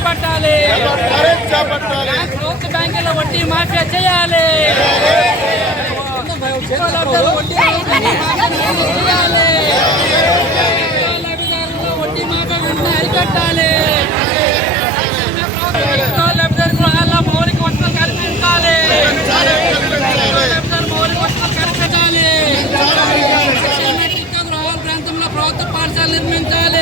చేపట్టాలి. ప్రభుత్వ బ్యాంకుల వడ్డీ మాఫియా చేయాలి. వడ్డీ మాఫియా అరికట్టాలి. గృహాల మౌలిక వసతులు కల్పించాలి. మౌలిక వసతులు కల్పించాలి. గృహాల ప్రాంతంలో ప్రభుత్వ పాఠశాలలు నిర్మించాలి.